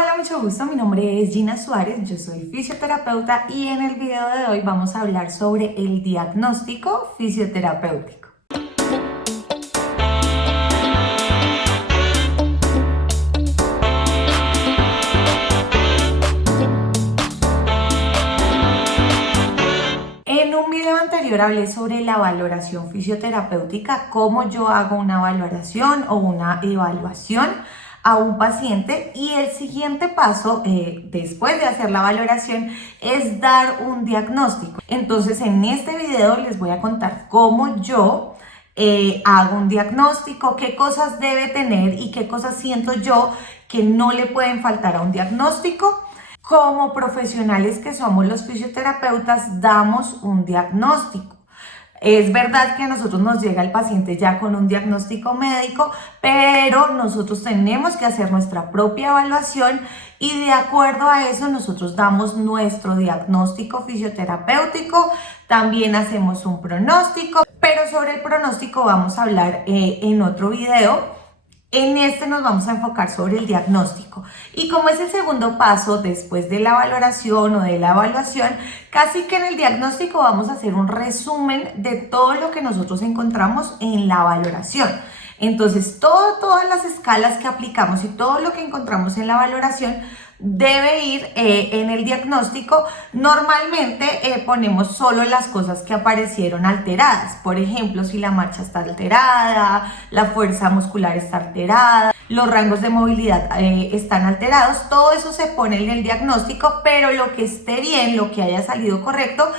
Hola, mucho gusto, mi nombre es Gina Suárez, yo soy fisioterapeuta y en el video de hoy vamos a hablar sobre el diagnóstico fisioterapéutico. En un video anterior hablé sobre la valoración fisioterapéutica, cómo yo hago una valoración o una evaluación a un paciente, y el siguiente paso después de hacer la valoración es dar un diagnóstico. Entonces en este video les voy a contar cómo yo hago un diagnóstico, qué cosas debe tener y qué cosas siento yo que no le pueden faltar a un diagnóstico. Como profesionales que somos los fisioterapeutas, damos un diagnóstico. Es verdad que a nosotros nos llega el paciente ya con un diagnóstico médico, pero nosotros tenemos que hacer nuestra propia evaluación y de acuerdo a eso nosotros damos nuestro diagnóstico fisioterapéutico. También hacemos un pronóstico, pero sobre el pronóstico vamos a hablar en otro video. En este nos vamos a enfocar sobre el diagnóstico, y como es el segundo paso después de la valoración o de la evaluación, casi que en el diagnóstico vamos a hacer un resumen de todo lo que nosotros encontramos en la valoración. Entonces todas las escalas que aplicamos y todo lo que encontramos en la valoración debe ir en el diagnóstico. Normalmente ponemos solo las cosas que aparecieron alteradas. Por ejemplo, si la marcha está alterada, la fuerza muscular está alterada, los rangos de movilidad están alterados, todo eso se pone en el diagnóstico, pero lo que esté bien, lo que haya salido correcto,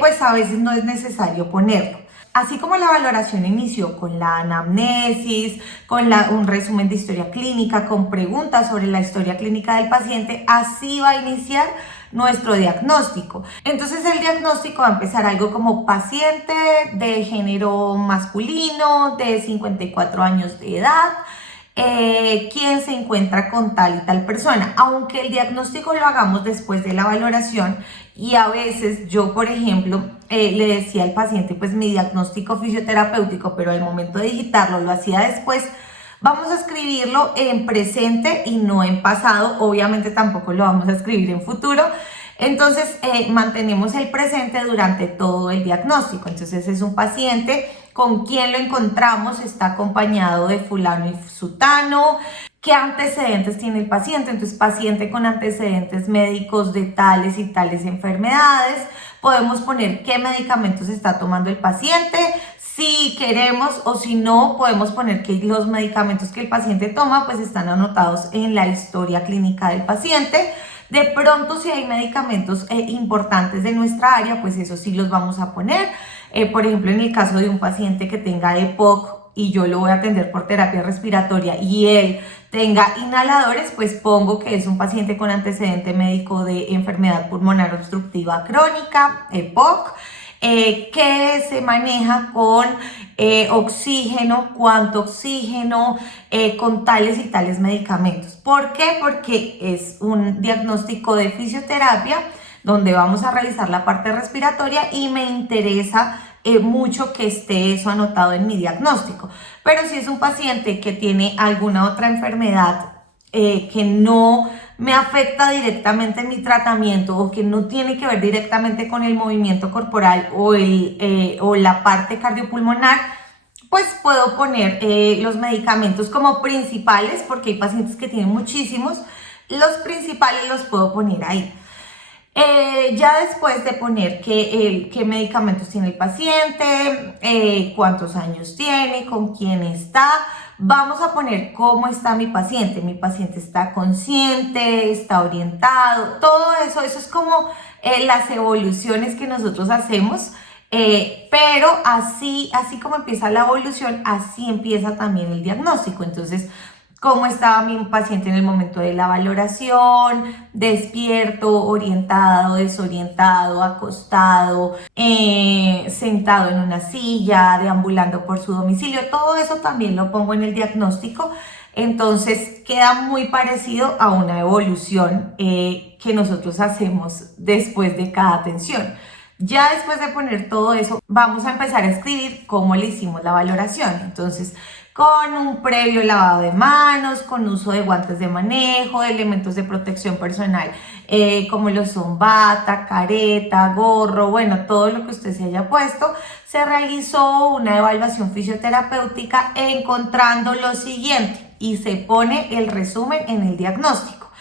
pues a veces no es necesario ponerlo. Así como la valoración inició con la anamnesis, con un resumen de historia clínica, con preguntas sobre la historia clínica del paciente, así va a iniciar nuestro diagnóstico. Entonces el diagnóstico va a empezar algo como paciente de género masculino, de 54 años de edad, quién se encuentra con tal y tal persona. Aunque el diagnóstico lo hagamos después de la valoración, y a veces yo, por ejemplo, le decía al paciente pues mi diagnóstico fisioterapéutico, pero al momento de digitarlo lo hacía después. Vamos a escribirlo en presente y no en pasado, obviamente tampoco lo vamos a escribir en futuro. Entonces mantenemos el presente durante todo el diagnóstico. Entonces es un paciente con quien lo encontramos, está acompañado de fulano y sutano, qué antecedentes tiene el paciente. Entonces paciente con antecedentes médicos de tales y tales enfermedades. Podemos poner qué medicamentos está tomando el paciente, si queremos, o si no, podemos poner que los medicamentos que el paciente toma pues están anotados en la historia clínica del paciente. De pronto, si hay medicamentos importantes de nuestra área, pues eso sí los vamos a poner. Por ejemplo, en el caso de un paciente que tenga EPOC y yo lo voy a atender por terapia respiratoria y él tenga inhaladores, pues pongo que es un paciente con antecedente médico de enfermedad pulmonar obstructiva crónica, EPOC, que se maneja con oxígeno, cuánto oxígeno, con tales y tales medicamentos. ¿Por qué? Porque es un diagnóstico de fisioterapia donde vamos a revisar la parte respiratoria y me interesa mucho que esté eso anotado en mi diagnóstico. Pero si es un paciente que tiene alguna otra enfermedad que no me afecta directamente en mi tratamiento, o que no tiene que ver directamente con el movimiento corporal o la parte cardiopulmonar, pues puedo poner los medicamentos como principales, porque hay pacientes que tienen muchísimos. Los principales los puedo poner ahí. Ya después de poner qué medicamentos tiene el paciente, cuántos años tiene, con quién está, vamos a poner cómo está mi paciente. Mi paciente está consciente, está orientado, todo eso es como las evoluciones que nosotros hacemos. Pero así como empieza la evolución, así empieza también el diagnóstico. Entonces, cómo estaba mi paciente en el momento de la valoración, despierto, orientado, desorientado, acostado, sentado en una silla, deambulando por su domicilio, todo eso también lo pongo en el diagnóstico. Entonces queda muy parecido a una evolución que nosotros hacemos después de cada atención. Ya después de poner todo eso, vamos a empezar a escribir cómo le hicimos la valoración. Entonces, con un previo lavado de manos, con uso de guantes de manejo, de elementos de protección personal, como lo son bata, careta, gorro, bueno, todo lo que usted se haya puesto. Se realizó una evaluación fisioterapéutica encontrando lo siguiente y se pone el resumen en el diagnóstico.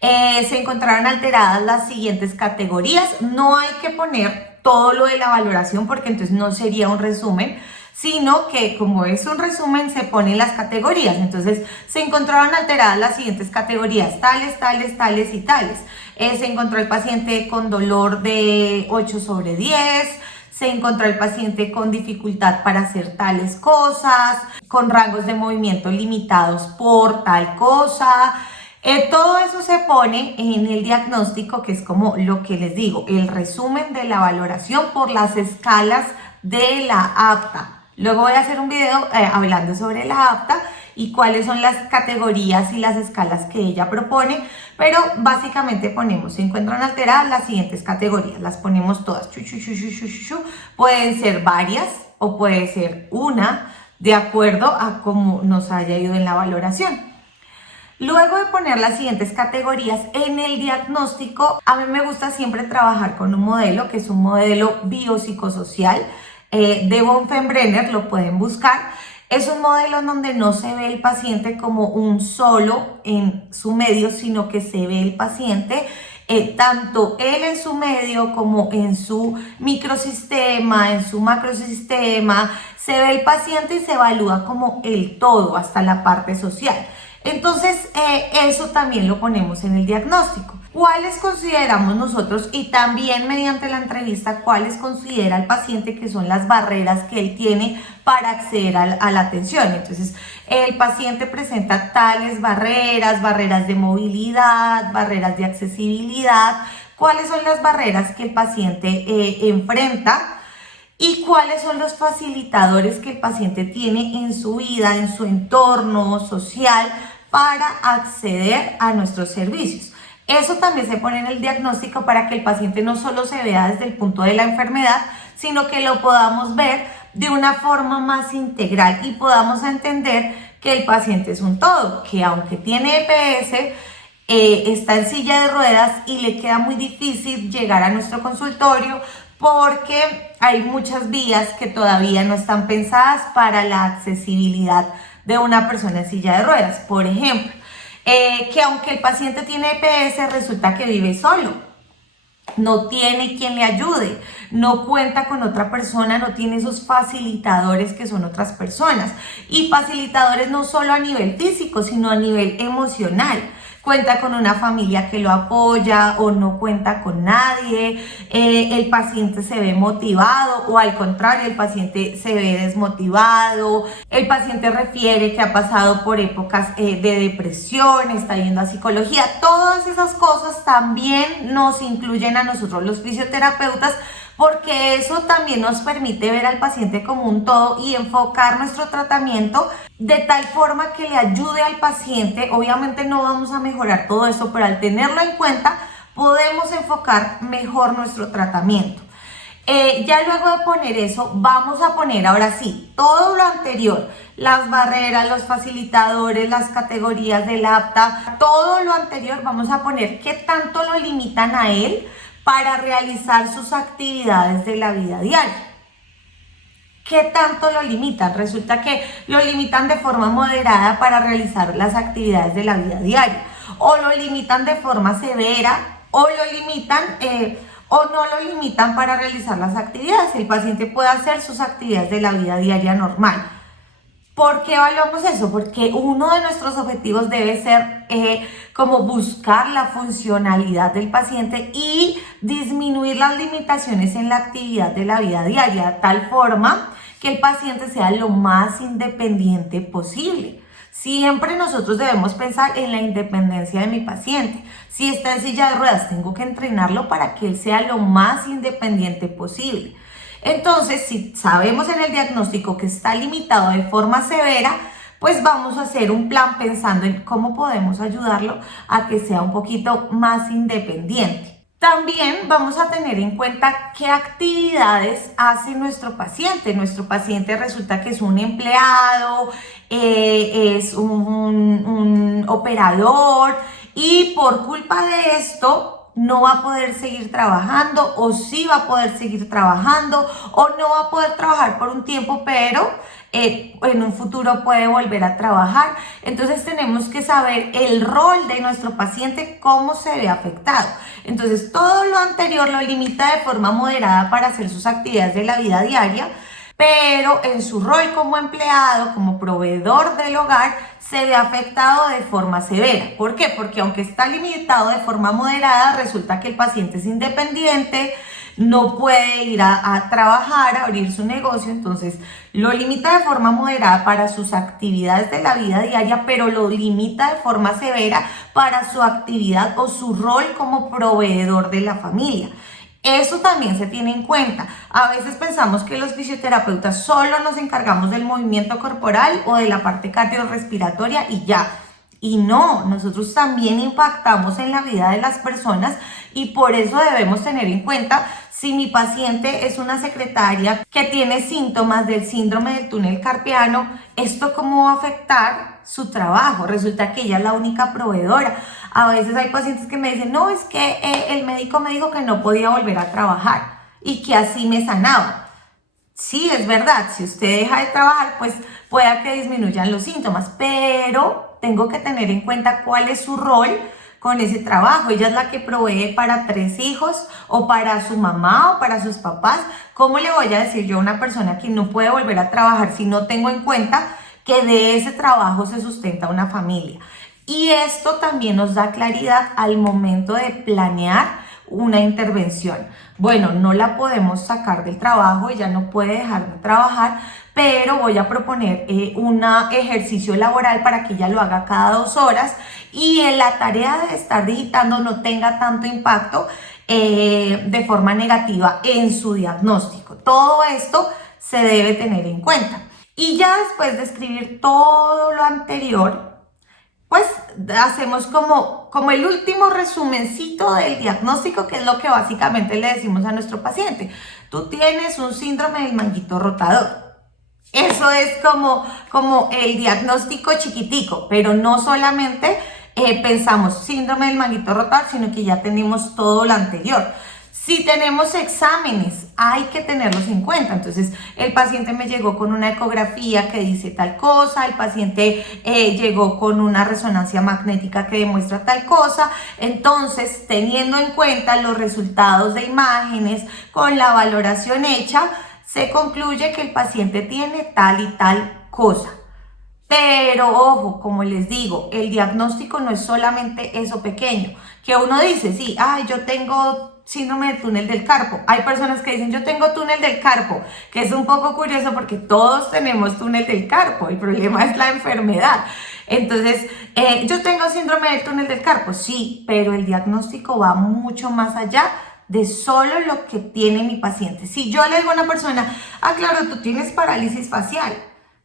Se encontraron alteradas las siguientes categorías. No hay que poner todo lo de la valoración porque entonces no sería un resumen, sino que como es un resumen se ponen las categorías. Entonces se encontraron alteradas las siguientes categorías, tales, tales, tales y tales. Se encontró el paciente con dolor de 8/10, se encontró el paciente con dificultad para hacer tales cosas, con rangos de movimiento limitados por tal cosa. Todo eso se pone en el diagnóstico, que es como lo que les digo, el resumen de la valoración por las escalas de la apta. Luego voy a hacer un video hablando sobre la apta y cuáles son las categorías y las escalas que ella propone, pero básicamente ponemos, se encuentran alteradas las siguientes categorías, las ponemos todas, pueden ser varias o puede ser una, de acuerdo a cómo nos haya ido en la valoración. Luego de poner las siguientes categorías en el diagnóstico, a mí me gusta siempre trabajar con un modelo que es un modelo biopsicosocial de Bonfenbrenner, lo pueden buscar. Es un modelo en donde no se ve el paciente como un solo en su medio, sino que se ve el paciente tanto él en su medio como en su microsistema, en su macrosistema. Se ve el paciente y se evalúa como el todo, hasta la parte social. Entonces, eso también lo ponemos en el diagnóstico. ¿Cuáles consideramos nosotros? Y también mediante la entrevista, ¿cuáles considera el paciente que son las barreras que él tiene para acceder a la atención? Entonces, el paciente presenta tales barreras, barreras de movilidad, barreras de accesibilidad. ¿Cuáles son las barreras que el paciente enfrenta? ¿Y cuáles son los facilitadores que el paciente tiene en su vida, en su entorno social, para acceder a nuestros servicios? Eso también se pone en el diagnóstico para que el paciente no solo se vea desde el punto de la enfermedad, sino que lo podamos ver de una forma más integral y podamos entender que el paciente es un todo, que aunque tiene EPS, está en silla de ruedas y le queda muy difícil llegar a nuestro consultorio porque hay muchas vías que todavía no están pensadas para la accesibilidad de una persona en silla de ruedas. Por ejemplo, que aunque el paciente tiene EPS, resulta que vive solo, no tiene quien le ayude, no cuenta con otra persona, no tiene esos facilitadores que son otras personas. Y facilitadores no solo a nivel físico, sino a nivel emocional. Cuenta con una familia que lo apoya o no cuenta con nadie, el paciente se ve motivado o al contrario, el paciente se ve desmotivado, el paciente refiere que ha pasado por épocas de depresión, está yendo a psicología. Todas esas cosas también nos incluyen a nosotros los fisioterapeutas, porque eso también nos permite ver al paciente como un todo y enfocar nuestro tratamiento de tal forma que le ayude al paciente. Obviamente no vamos a mejorar todo esto, pero al tenerlo en cuenta podemos enfocar mejor nuestro tratamiento. Ya luego de poner eso, vamos a poner ahora sí todo lo anterior, las barreras, los facilitadores, las categorías del apta, todo lo anterior vamos a poner qué tanto lo limitan a él para realizar sus actividades de la vida diaria. ¿Qué tanto lo limitan? Resulta que lo limitan de forma moderada para realizar las actividades de la vida diaria, o lo limitan de forma severa, o lo limitan o no lo limitan para realizar las actividades. El paciente puede hacer sus actividades de la vida diaria normal. ¿Por qué evaluamos eso? Porque uno de nuestros objetivos debe ser como buscar la funcionalidad del paciente y disminuir las limitaciones en la actividad de la vida diaria, de tal forma que el paciente sea lo más independiente posible. Siempre nosotros debemos pensar en la independencia de mi paciente. Si está en silla de ruedas, tengo que entrenarlo para que él sea lo más independiente posible. Entonces, si sabemos en el diagnóstico que está limitado de forma severa, pues vamos a hacer un plan pensando en cómo podemos ayudarlo a que sea un poquito más independiente. También vamos a tener en cuenta qué actividades hace nuestro paciente. Nuestro paciente resulta que es un empleado, es un operador y por culpa de esto no va a poder seguir trabajando o sí va a poder seguir trabajando o no va a poder trabajar por un tiempo, pero en un futuro puede volver a trabajar. Entonces tenemos que saber el rol de nuestro paciente, cómo se ve afectado. Entonces todo lo anterior lo limita de forma moderada para hacer sus actividades de la vida diaria, pero en su rol como empleado, como proveedor del hogar, se ve afectado de forma severa. ¿Por qué? Porque aunque está limitado de forma moderada, resulta que el paciente es independiente, no puede ir a trabajar, a abrir su negocio, entonces lo limita de forma moderada para sus actividades de la vida diaria, pero lo limita de forma severa para su actividad o su rol como proveedor de la familia. Eso también se tiene en cuenta. A veces pensamos que los fisioterapeutas solo nos encargamos del movimiento corporal o de la parte cardiorrespiratoria y ya. Y no, nosotros también impactamos en la vida de las personas y por eso debemos tener en cuenta si mi paciente es una secretaria que tiene síntomas del síndrome del túnel carpiano, ¿esto cómo va a afectar su trabajo? Resulta que ella es la única proveedora. A veces hay pacientes que me dicen, no, es que el médico me dijo que no podía volver a trabajar y que así me sanaba. Sí, es verdad, si usted deja de trabajar, pues pueda que disminuyan los síntomas, pero tengo que tener en cuenta cuál es su rol con ese trabajo. Ella es la que provee para 3 hijos o para su mamá o para sus papás. ¿Cómo le voy a decir yo a una persona que no puede volver a trabajar si no tengo en cuenta que de ese trabajo se sustenta una familia? Y esto también nos da claridad al momento de planear una intervención. Bueno, no la podemos sacar del trabajo, ella no puede dejar de trabajar, pero voy a proponer un ejercicio laboral para que ella lo haga cada 2 horas y en la tarea de estar digitando no tenga tanto impacto de forma negativa en su diagnóstico. Todo esto se debe tener en cuenta. Y ya después de escribir todo lo anterior, pues hacemos como el último resumencito del diagnóstico, que es lo que básicamente le decimos a nuestro paciente. Tú tienes un síndrome del manguito rotador. Eso es como el diagnóstico chiquitico, pero no solamente pensamos síndrome del manguito rotador, sino que ya tenemos todo lo anterior. Si tenemos exámenes, hay que tenerlos en cuenta. Entonces, el paciente me llegó con una ecografía que dice tal cosa, el paciente llegó con una resonancia magnética que demuestra tal cosa. Entonces, teniendo en cuenta los resultados de imágenes con la valoración hecha, se concluye que el paciente tiene tal y tal cosa. Pero ojo, como les digo, el diagnóstico no es solamente eso pequeño, que uno dice, sí, ay, yo tengo síndrome del túnel del carpo. Hay personas que dicen, yo tengo túnel del carpo, que es un poco curioso porque todos tenemos túnel del carpo, el problema es la enfermedad. Entonces, yo tengo síndrome del túnel del carpo, sí, pero el diagnóstico va mucho más allá de solo lo que tiene mi paciente. Si yo le digo a una persona, ah, claro, tú tienes parálisis facial,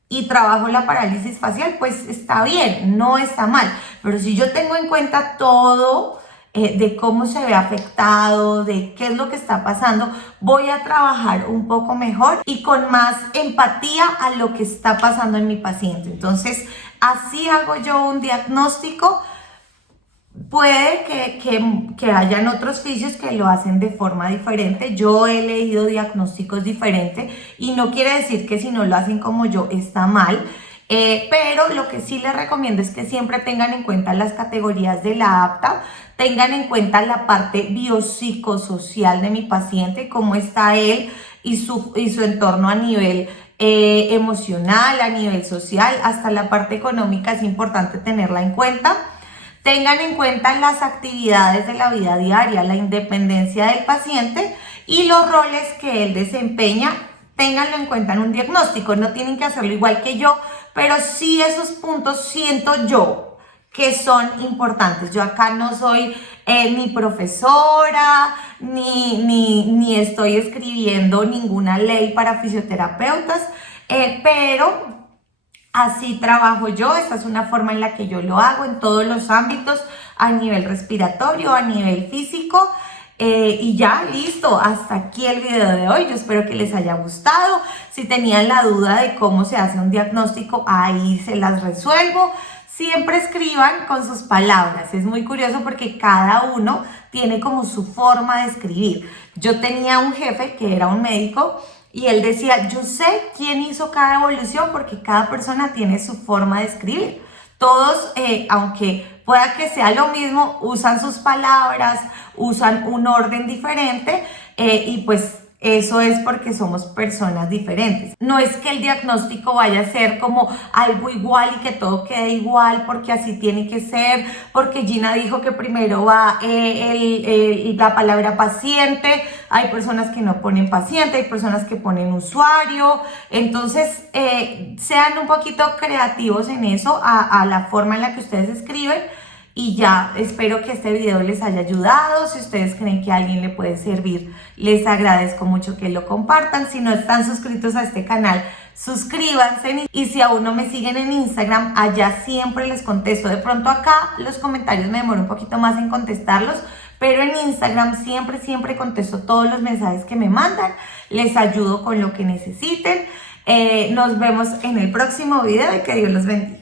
y trabajo la parálisis facial, pues está bien, no está mal. Pero si yo tengo en cuenta todo de cómo se ve afectado, de qué es lo que está pasando, voy a trabajar un poco mejor y con más empatía a lo que está pasando en mi paciente. Entonces, así hago yo un diagnóstico. Puede que hayan otros fisios que lo hacen de forma diferente. Yo he leído diagnósticos diferentes y no quiere decir que si no lo hacen como yo está mal. Pero lo que sí les recomiendo es que siempre tengan en cuenta las categorías de la APTA, tengan en cuenta la parte biopsicosocial de mi paciente, cómo está él y su entorno a nivel emocional, a nivel social, hasta la parte económica es importante tenerla en cuenta. Tengan en cuenta las actividades de la vida diaria, la independencia del paciente y los roles que él desempeña. Ténganlo en cuenta en un diagnóstico, no tienen que hacerlo igual que yo, pero sí esos puntos siento yo que son importantes. Yo acá no soy ni profesora, ni estoy escribiendo ninguna ley para fisioterapeutas, pero así trabajo yo. Esta es una forma en la que yo lo hago en todos los ámbitos, a nivel respiratorio, a nivel físico. Y ya, listo, hasta aquí el video de hoy. Yo espero que les haya gustado. Si tenían la duda de cómo se hace un diagnóstico, ahí se las resuelvo. Siempre escriban con sus palabras. Es muy curioso porque cada uno tiene como su forma de escribir. Yo tenía un jefe que era un médico y él decía, yo sé quién hizo cada evolución porque cada persona tiene su forma de escribir. Todos, aunque pueda que sea lo mismo, usan sus palabras, usan un orden diferente y pues eso es porque somos personas diferentes. No es que el diagnóstico vaya a ser como algo igual y que todo quede igual porque así tiene que ser, porque Gina dijo que primero va la palabra paciente, hay personas que no ponen paciente, hay personas que ponen usuario, entonces sean un poquito creativos en eso, a la forma en la que ustedes escriben. Y ya, espero que este video les haya ayudado. Si ustedes creen que a alguien le puede servir, les agradezco mucho que lo compartan. Si no están suscritos a este canal, suscríbanse. Y si aún no me siguen en Instagram, allá siempre les contesto. De pronto acá los comentarios me demoro un poquito más en contestarlos, pero en Instagram siempre contesto todos los mensajes que me mandan. Les ayudo con lo que necesiten. Nos vemos en el próximo video y que Dios los bendiga.